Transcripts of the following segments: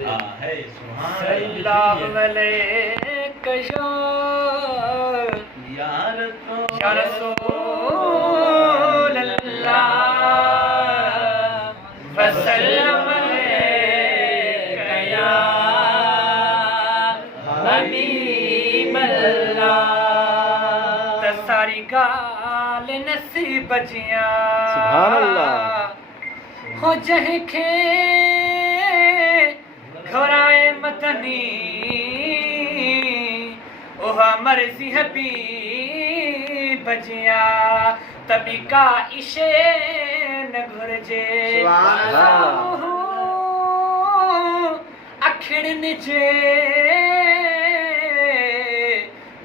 है सुभान सल्लल्लाहु अलैहि या या रसूल अल्लाह वसल्लम अलैका या हबीब अल्लाह। त सारी गाल नसीब जियां सुभान अल्लाह। हो जंहिंखे घबराए मदनी ओहा मर्ज़ी हबीब जिया तभी का इशे न घुरजे अखिड़न जे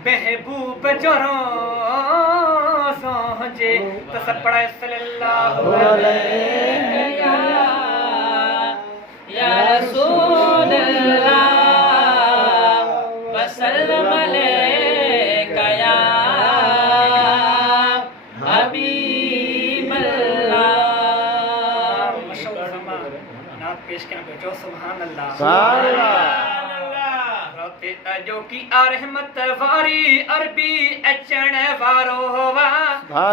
महबूब जोरो सोजे तो सब पढ़ाए सल्लल्लाहु अलैहि या रसूल अल्लाह वसल्लम अलैका या हबीब अल्लाह। मशहूर नात पेश करना बेटो सुभान अल्लाह। रोते अजो की रहमत वारी अरबी अचण वारो वा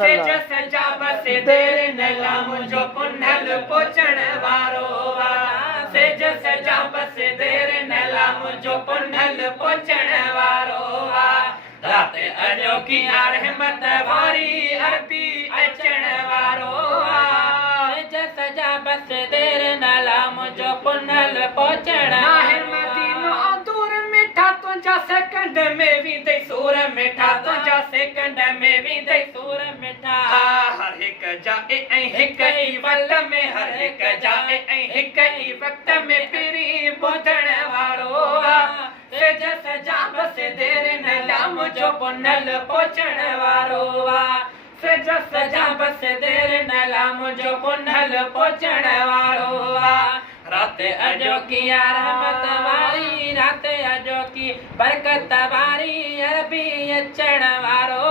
सेज सजा बस देर न लाम जो पुनल पोचण वारो वा सेज सजा बस देर न लाम जो पुनल पोचण वारो वा रात अजो की रहमत वारी अरबी अचण वारो वा सेज सजा बस देर न लाम जो पुनल पोचण मदीनो दूर मिठा तुझा सेकंड में भी दे सूर मिठा तुझा सेकंड में भी दे सूर मिठा हर एक जाए एक ही वक्त में हर एक जाए एक ही वक्त में फिरी बुधण वारो सेज सजा बस देर न लाम जो पुनल पोचण वारो सेज सजा बस देर न लाम जो पुनल पोचण वारो रात अजो की रहमत वारी रात अजो की बरकत वारी अरबी अचण वारो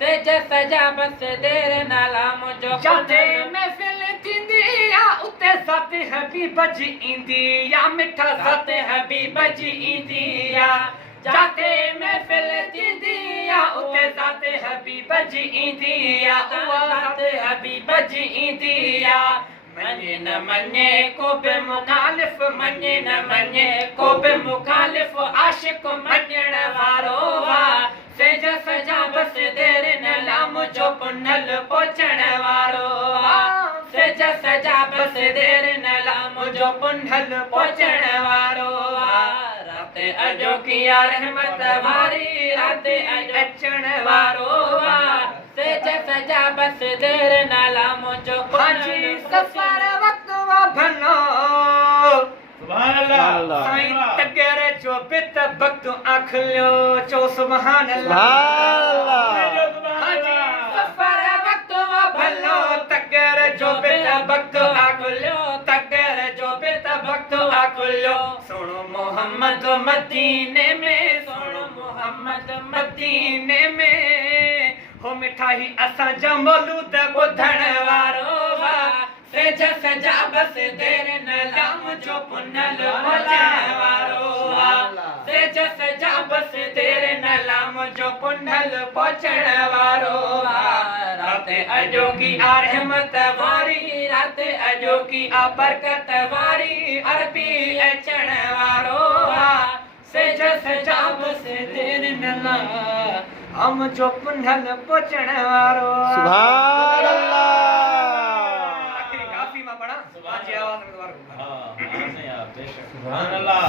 सेज सजा बस देर न लाम जो जाते महफिल थींदी या उते ज़ात हबीब जी ईंदी या मिठा ज़ात हबीब जी ईंदी या जाते महफिल थींदी या उते ज़ात हबीब जी ईंदी या उहा ज़ात हबीब जी ईंदी या मने न मने को बे मुखालिफ मने न मने को बे मुखालिफ आशिक मञण वारो वा सेज सजा बस देर न लाम जो पुनल पोचण वारो सेज सजा बस देर न लाम जो पुनल पोचण वारो रात अजो की रहमत वारी रात अचण वारो सेज सजा बस देर न लाम जो हाजी सफर वक्त वा भनो सुभान अल्लाह साईं तगर जो बित वक्त आखलियो चो सुभान अल्लाह हाजी सफर वक्त वा भलो तगर जो बित वक्त आखलियो तगर जो बित वक्त आखलियो सुनो मोहम्मद मदीने में सुनो मोहम्मद मदीने में हो मिठाई असां जा मौलूद ॿुधण वारो सेज सजा बस देर न लाम जो पुनल पोचण वारो सेज सजा बस देर न लाम जो पुनल पोचण वारो रात अजो की रहमत वारी रात अजो की बरकत वारी अरबी अचण वारो सेज सजा बस देर न लाम हम जो पुनल पोचण वारो सुभान अल्लाह। आखिरी काफी में पढ़ा सुभान जी आवाज में दोबारा हाँ हाँ नहीं आप बेशक सुभान अल्लाह।